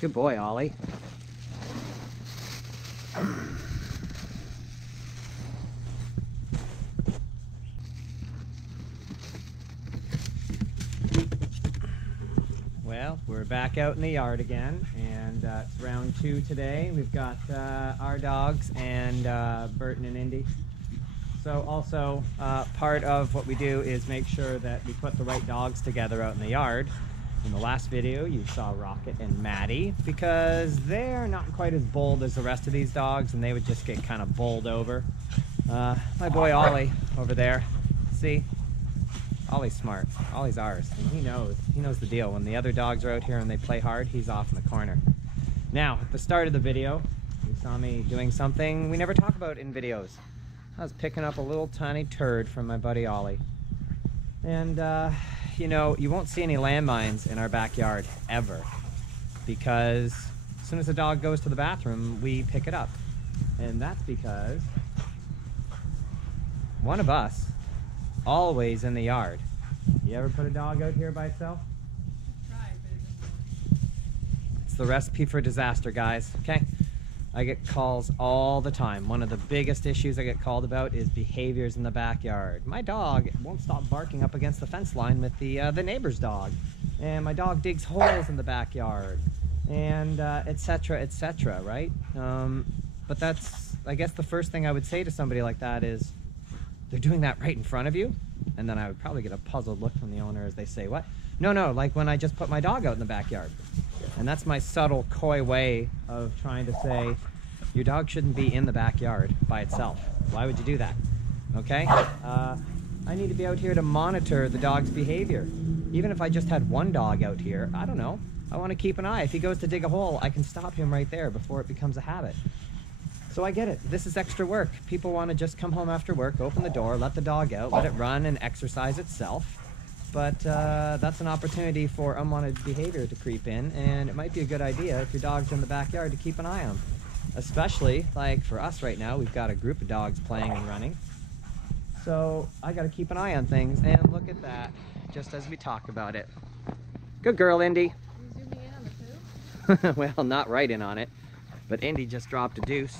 Good boy, Ollie. Well, we're back out in the yard again, and it's round 2 today. We've got our dogs and Burton and Indy. So also, part of what we do is make sure that we put the right dogs together out in the yard. In the last video, you saw Rocket and Maddie, because they're not quite as bold as the rest of these dogs, and they would just get kind of bowled over. My boy Ollie over there, see? Ollie's smart. Ollie's ours, and he knows the deal. When the other dogs are out here and they play hard, he's off in the corner. Now, at the start of the video, you saw me doing something we never talk about in videos. I was picking up a little tiny turd from my buddy Ollie. And, you know, you won't see any landmines in our backyard, ever. Because as soon as the dog goes to the bathroom, we pick it up. And that's because one of us always in the yard. You ever put a dog out here by itself? I've tried, but it doesn't work. It's the recipe for disaster, guys, okay? I get calls all the time. One of the biggest issues I get called about is behaviors in the backyard. My dog won't stop barking up against the fence line with the neighbor's dog. And my dog digs holes in the backyard. And etc., etc., right? But that's, I guess the first thing I would say to somebody like that is, they're doing that right in front of you? And then I would probably get a puzzled look from the owner as they say, what? No, like when I just put my dog out in the backyard. And that's my subtle, coy way of trying to say, your dog shouldn't be in the backyard by itself. Why would you do that? Okay? I need to be out here to monitor the dog's behavior. Even if I just had one dog out here, I don't know. I want to keep an eye. If he goes to dig a hole, I can stop him right there before it becomes a habit. So I get it. This is extra work. People want to just come home after work, open the door, let the dog out, let it run and exercise itself. But that's an opportunity for unwanted behavior to creep in, and it might be a good idea if your dog's in the backyard to keep an eye on. Especially, like for us right now, we've got a group of dogs playing and running. So I got to keep an eye on things, and look at that, just as we talk about it. Good girl, Indy. Are you zooming in on the poop? Well, not right in on it. But Indy just dropped a deuce,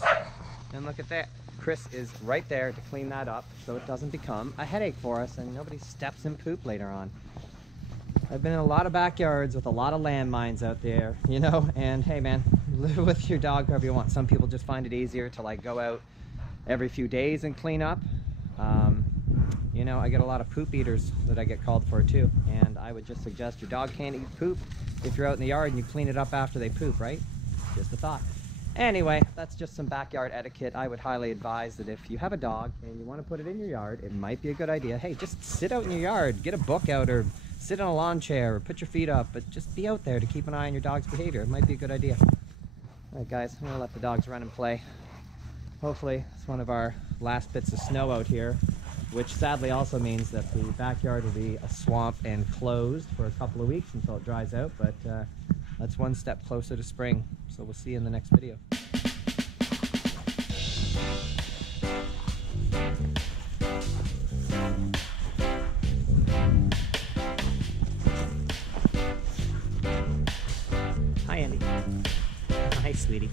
and look at that. Chris is right there to clean that up so it doesn't become a headache for us and nobody steps in poop later on. I've been in a lot of backyards with a lot of landmines out there, you know, and hey man, live with your dog however you want. Some people just find it easier to like go out every few days and clean up. You know, I get a lot of poop eaters that I get called for too, and I would just suggest your dog can't eat poop if you're out in the yard and you clean it up after they poop, right? Just a thought. Anyway, that's just some backyard etiquette. I would highly advise that if you have a dog and you want to put it in your yard, it might be a good idea. Hey, just sit out in your yard, get a book out, or sit on a lawn chair, or put your feet up, but just be out there to keep an eye on your dog's behavior. It might be a good idea. All right, guys, I'm going to let the dogs run and play. Hopefully, it's one of our last bits of snow out here, which sadly also means that the backyard will be a swamp and closed for a couple of weeks until it dries out, but that's one step closer to spring. So we'll see you in the next video. Hi, Andy. Hi, sweetie.